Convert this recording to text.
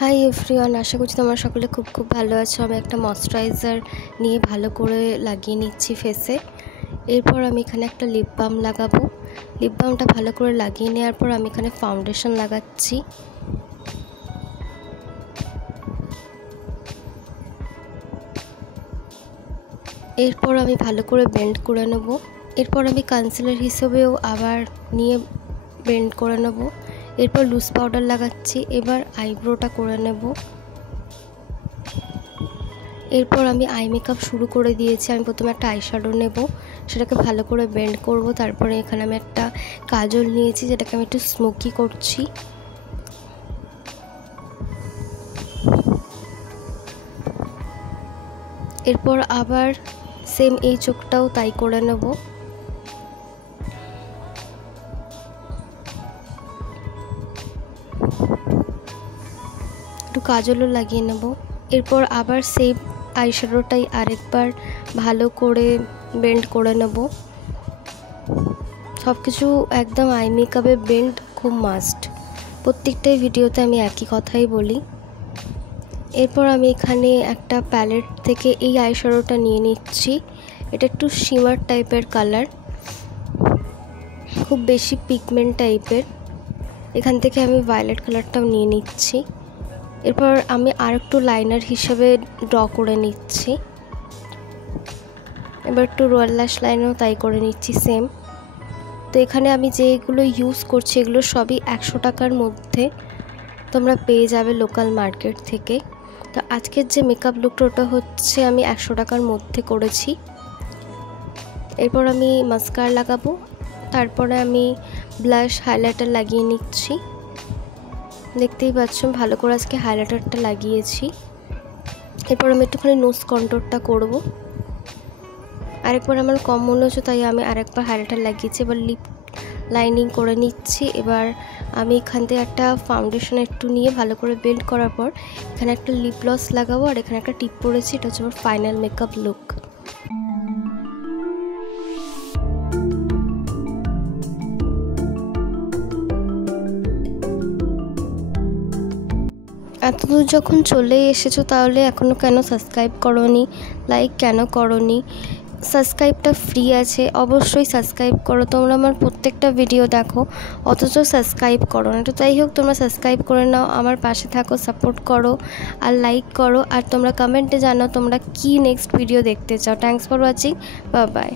Hi everyone, আশা করছি তোমরা সকলে খুব ভালো আছো। আমি একটা ময়শ্চারাইজার নিয়ে ভালো করে লাগিয়ে নিচ্ছি ফেসে। এরপর আমি এখানে একটা লিপ বাম লাগাবো। লিপ বামটা ভালো করে লাগিয়ে নেওয়ার পর আমি এখানে ফাউন্ডেশন লাগাচ্ছি। এরপর আমি ভালো করে বেন্ড করে নেব। এরপর আমি কনসিলার হিসেবেও আবার নিয়ে বেন্ড করে নেব। এরপর লুজ পাউডার লাগাচ্ছি। এবার আইব্রোটা করে নেব। এরপর আমি আই মেকআপ শুরু করে দিয়েছি। আমি প্রথমে একটা আইশ্যাডো নেব, সেটাকে ভালো করে বেন্ড করব। তারপরে এখানে আমি একটা কাজল নিয়েছি, যেটাকে আমি একটু স্মোকি করছি। এরপর আবার সেম এই চোখটাও তাই করে নেব। একটু কাজলও লাগিয়ে নেব। এরপর আবার সেই আইশ্যাডোটাই আরেকবার ভালো করে বেন্ড করে নেব। সব কিছু একদম আই মেকআপে বেন্ড খুব মাস্ট। প্রত্যেকটাই ভিডিওতে আমি একই কথাই বলি। এরপর আমি এখানে একটা প্যালেট থেকে এই আইশ্যাডোটা নিয়ে নিচ্ছি। এটা একটু শিমার টাইপের কালার, খুব বেশি পিগমেন্ট টাইপের। এখান থেকে আমি ভায়োলেট কালারটাও নিয়ে নিচ্ছি। এরপর আমি আরেকটু লাইনার হিসেবে ড্র করে নিচ্ছি। এবার একটু রয়্যাল ল্যাশ লাইনও তাই করে নিচ্ছি সেম। তো এখানে আমি যেগুলো ইউজ করছি এগুলো সবই 100 টাকার মধ্যে তোমরা পেয়ে যাবে লোকাল মার্কেট থেকে। তো আজকের যে মেকআপ লুকটা ওটা হচ্ছে আমি 100 টাকার মধ্যে করেছি। এরপর আমি মাস্কারা লাগাবো। তারপরে আমি ব্লাশ হাইলাইটার লাগিয়ে নিচ্ছি। দেখতেই পাচ্ছ ভালো করে আজকে হাইলাইটারটা লাগিয়েছি। এরপর আমি একটুখানি নোজ কন্ট্রোলটা করব। আরেকবার আমার কম মনে হচ্ছে তাই আমি আরেকবার হাইলাইটার লাগিয়েছি। এবার লিপ লাইনিং করে নিচ্ছি। এবার আমি এখান থেকে একটা ফাউন্ডেশন একটু নিয়ে ভালো করে বেন্ড করার পর এখানে একটা লিপ গ্লস লাগাবো। আর এখানে একটা টিপ পরেছি, এটা হচ্ছে আমার ফাইনাল মেকআপ লুক। এতদূর যখন চলে এসেছো তাহলে এখনও কেন সাবস্ক্রাইব করোনি, লাইক কেন করোনি? সাবস্ক্রাইবটা ফ্রি আছে, অবশ্যই সাবস্ক্রাইব করো। তোমরা আমার প্রত্যেকটা ভিডিও দেখো অথচ সাবস্ক্রাইব করো না। তো তাই হোক, তোমরা সাবস্ক্রাইব করে নাও, আমার পাশে থাকো, সাপোর্ট করো আর লাইক করো। আর তোমরা কমেন্টে জানাও তোমরা কি নেক্সট ভিডিও দেখতে চাও। Thanks for watching, bye bye.